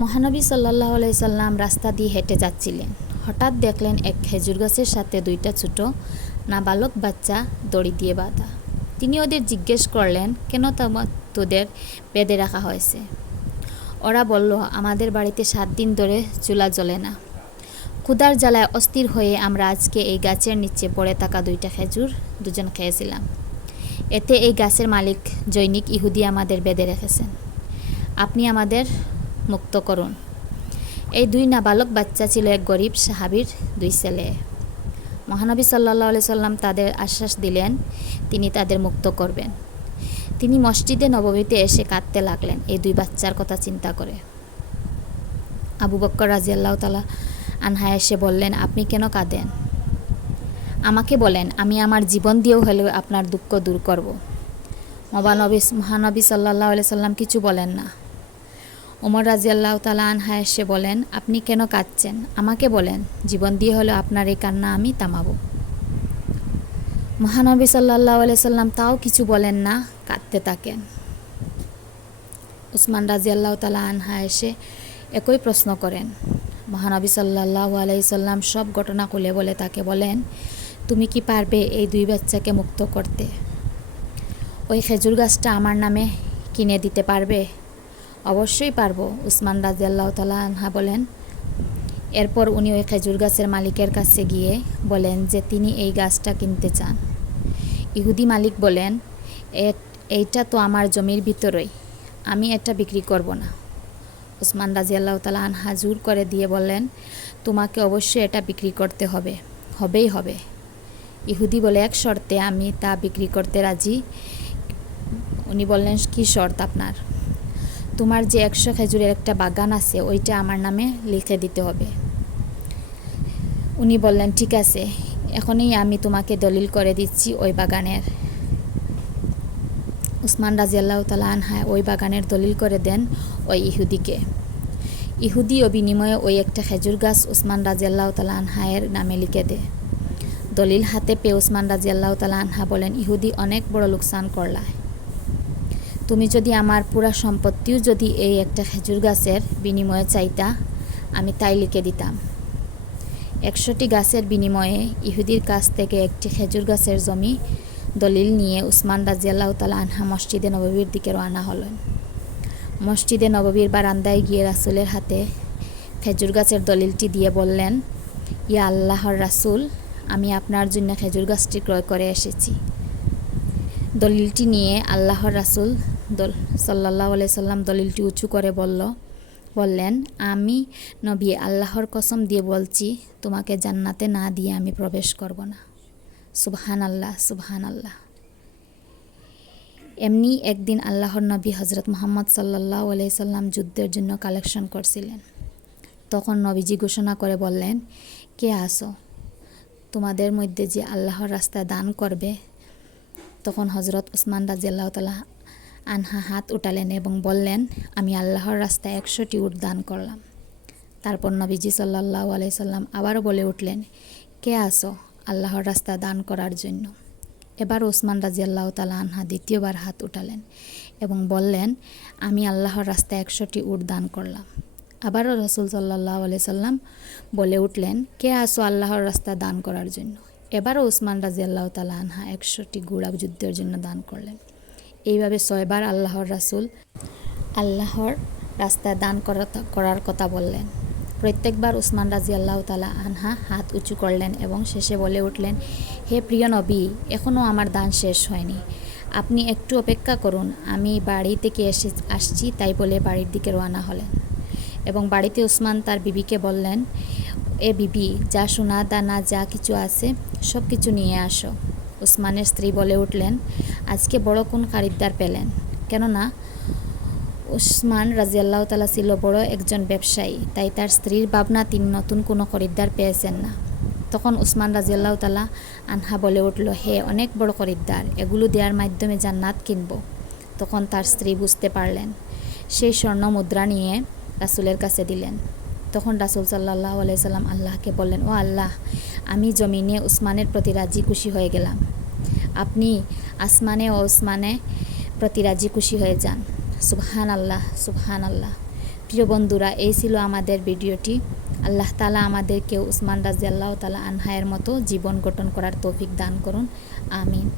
মহানবী সাল্লাল্লাহু আলাইহি সাল্লাম রাস্তা দিয়ে হেঁটে যাচ্ছিলেন। হঠাৎ দেখলেন এক খেজুর গাছের সাথে দুইটা ছোট নাবালক বাচ্চা দড়ি দিয়ে বাঁধা। তিনি ওদের জিজ্ঞেস করলেন, কেন তোদের বেঁধে রাখা হয়েছে? ওরা বলল, আমাদের বাড়িতে 7 দিন ধরে চুলা জ্বলে না। ক্ষুধার জ্বালায় অস্থির হয়ে আমরা আজকে এই গাছের নিচে পড়ে থাকা দুইটা খেজুর দুজন খেয়েছিলাম। এতে এই গাছের মালিক জৈনিক ইহুদি আমাদের বেঁধে রেখেছেন। আপনি আমাদের মুক্ত করুন। এই 2 নাবালক বাচ্চা ছিল এক গরিব সাহাবীর 2 ছেলে। মহানবী সাল্লাল্লাহু আলাইহি সাল্লাম তাদের আশ্বাস দিলেন, তিনি তাদের মুক্ত করবেন। তিনি মসজিদে নববীতে এসে কাঁদতে লাগলেন এই 2 বাচ্চার কথা চিন্তা করে। আবু বকর রাদিয়াল্লাহু তাআলা আনহা এসে বললেন, আপনি কেন কাঁদেন? আমাকে বলেন, আমি আমার জীবন দিয়েও হলেও আপনার দুঃখ দূর করব। মহানবী সাল্লাল্লাহু আলাইহি সাল্লাম কিছু বলেন না। ওমর রাদিয়াল্লাহু তাআলা আনহা এসে বলেন, আপনি কেন কাঁদছেন? আমাকে বলেন, জীবন দিয়ে হলেও আপনার এই কান্না আমি থামাবো। মহানবী সাল্লাল্লাহু আলাইহি সাল্লাম তাও কিছু বলেন না, কাঁদতে থাকেন। উসমান রাদিয়াল্লাহু তাআলা আনহা এসে একই প্রশ্ন করেন। মহানবী সাল্লাল্লাহু আলাইহি সাল্লাম সব ঘটনা খুলে বলে তাকে বলেন, তুমি কি পারবে এই 2 বাচ্চাকে মুক্ত করতে? ওই খেজুর গাছটা আমার নামে কিনে দিতে পারবে? অবশ্যই পারবো, উসমান রাদিয়াল্লাহু তাআলা আনহা বলেন। এরপর উনি ওই খেজুর গাছের মালিকের কাছে গিয়ে বলেন যে তিনি এই গাছটা কিনতে চান। ইহুদি মালিক বলেন, এইটা তো আমার জমির ভিতরেই, আমি এটা বিক্রি করব না। উসমান রাদিয়াল্লাহু তাআলা আনহা জোর করে দিয়ে বললেন, তোমাকে অবশ্যই এটা বিক্রি করতে হবে, হবেই হবে। ইহুদি বলে, এক শর্তে আমি তা বিক্রি করতে রাজি। উনি বললেন, কি শর্ত আপনার? তোমার যে 100 খেজুরের একটা বাগান আছে ওইটা আমার নামে লিখে দিতে হবে। উনি বললেন, ঠিক আছে, এখনই আমি তোমাকে দলিল করে দিচ্ছি ওই বাগানের। উসমান রাদিয়াল্লাহু তাআলা আনহা ওই বাগানের দলিল করে দেন ওই ইহুদিকে। ইহুদি ও বিনিময়ে ওই একটা খেজুর গাছ উসমান রাদিয়াল্লাহু তাআলা আনহায়ের নামে লিখে দেয়। দলিল হাতে পেয়ে উসমান রাদিয়াল্লাহু তাআলা আনহা বলেন, ইহুদি অনেক বড় লোকসান করলায়। তুমি যদি আমার পুরা সম্পত্তিও যদি এই একটা খেজুর গাছের বিনিময়ে চাইতা, আমি তাই লিখে দিতাম। 100টি গাছের বিনিময়ে ইহুদির কাছ থেকে একটি খেজুর গাছের জমি দলিল নিয়ে উসমান রাদিয়াল্লাহু তাআলা আনহা মসজিদে নববীর দিকে রওনা হলেন। মসজিদে নববীর বারান্দায় গিয়ে রাসূলের হাতে খেজুর গাছের দলিলটি দিয়ে বললেন, ইয়া আল্লাহর রাসূল, আমি আপনার জন্য খেজুর গাছটি ক্রয় করে এসেছি। দলিলটি নিয়ে আল্লাহর রাসূল সাল্লাল্লাহু আলাইহি সাল্লাম দলিলটি উঁচু করে বললেন, আমি নবী আল্লাহর কসম দিয়ে বলছি, তোমাকে জান্নাতে না দিয়ে আমি প্রবেশ করব না। সুবহানাল্লাহ, সুবহানাল্লাহ। এমনি একদিন আল্লাহর নবী হযরত মুহাম্মদ সাল্লাল্লাহু আলাইহি সাল্লাম যুদ্ধের জন্য কালেকশন করছিলেন। তখন নবীজি ঘোষণা করে বললেন, কে আসো? তোমাদের মধ্যে যে আল্লাহর রাস্তায় দান করবে। তখন হযরত উসমান রাদিয়াল্লাহু তাআলা আনহা হাত উঠালেন এবং বললেন, আমি আল্লাহর রাস্তায় 100টি উট দান করলাম। তারপর নবীজি সাল্লাল্লাহু আলাইহি সাল্লাম আবারও বলে উঠলেন, কে আসো আল্লাহর রাস্তায় দান করার জন্য? এবার উসমান রাদিয়াল্লাহু তাআলা আনহা দ্বিতীয়বার হাত উঠালেন এবং বললেন, আমি আল্লাহর রাস্তায় 100টি উট দান করলাম। আবারও রাসূল সাল্লাল্লাহু আলাইহি সাল্লাম বলে উঠলেন, কে আসো আল্লাহর রাস্তায় দান করার জন্য? এবারও উসমান রাদিয়াল্লাহু তাআলা আনহা 100টি ঘোড়া যুদ্ধের জন্য দান করলেন। এইভাবে 6 বার আল্লাহর রাসূল আল্লাহর রাস্তায় দান করার কথা বললেন। প্রত্যেকবার উসমান রাদিয়াল্লাহু তাআলা আনহা হাত উঁচু করলেন এবং শেষে বলে উঠলেন, হে প্রিয় নবী, এখনও আমার দান শেষ হয়নি, আপনি একটু অপেক্ষা করুন, আমি বাড়ি থেকে আসছি। তাই বলে বাড়ির দিকে রওনা হলেন এবং বাড়িতে উসমান তার বিবিকে বললেন, এ বিবি, যা সোনা দানা যা কিছু আছে সব কিছু নিয়ে আসো। উসমানের স্ত্রী বলে উঠলেন, আজকে বড় কোন খরিদ্দার পেলেন? কেননা উসমান রাদিয়াল্লাহু তাআলা ছিল বড় একজন ব্যবসায়ী, তাই তার স্ত্রীর ভাবনা তিনি নতুন কোনো খরিদ্দার পেয়েছেন না। তখন উসমান রাদিয়াল্লাহু তাআলা আনহা বলে উঠল, হে অনেক বড় খরিদ্দার, এগুলো দেওয়ার মাধ্যমে জান্নাত কিনব। তখন তার স্ত্রী বুঝতে পারলেন, সেই স্বর্ণ মুদ্রা নিয়ে রাসূলের কাছে দিলেন। তখন রাসূল সাল্লাল্লাহু আলাইহি সাল্লাম আল্লাহকে বললেন, ও আল্লাহ, আমি জমিনে উসমানের প্রতি রাজি খুশি হয়ে গেলাম, আপনি আসমানে ও উসমানের প্রতি রাজি খুশি হয়ে যান। সুবহানাল্লাহ, সুবহানাল্লাহ। প্রিয় বন্ধুরা, এই ছিল আমাদের ভিডিওটি। আল্লাহ তাআলা আমাদেরকে উসমান রাদিয়াল্লাহু তাআলা আনহায়ের মতো জীবন গঠন করার তৌফিক দান করুন। আমিন।